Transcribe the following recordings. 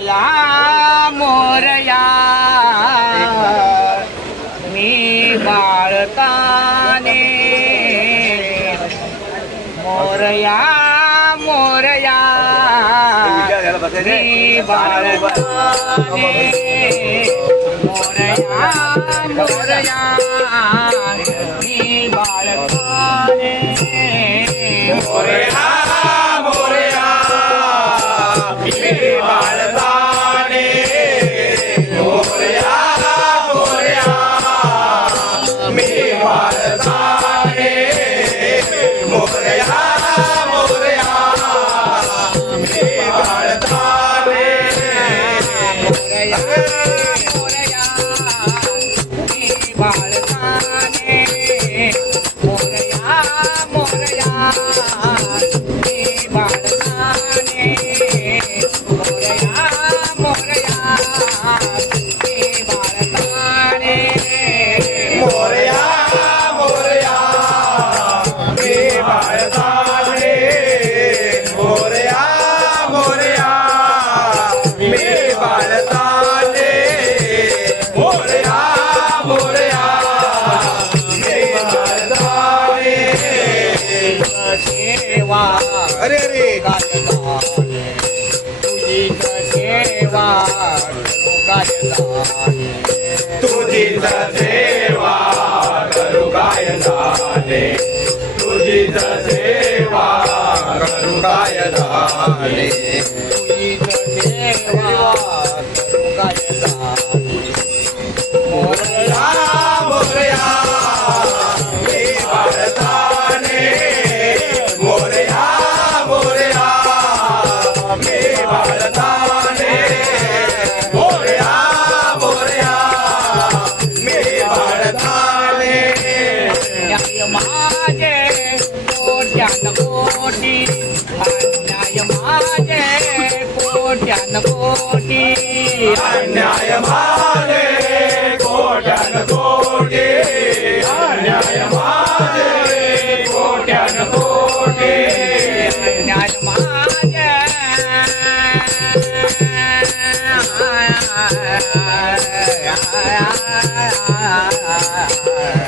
ला मोरया. मी बाळताने मोरया मोरया. मी बाळताने मोरया मोरया. मी बाळताने मोरया. गायताने तुझीच सेवा करू काय झाले? तुझीच सेवा करू काय झाले? कोट्यान कोटी. अन्याय माझे कोट्यान कोटी अन्याय माझे कोट्यान कोटी. अन्याय माझे माझे कोट्यान कोटी अन्याय माझे कोट्यान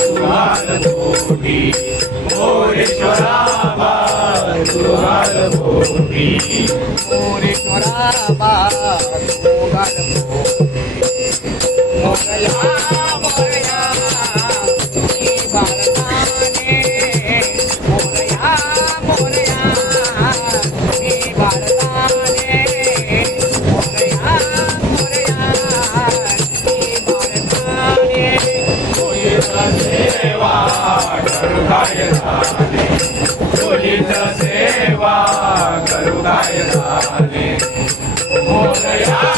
रामा तू घाल पोटी सेवा करू झाले मोरया मोरया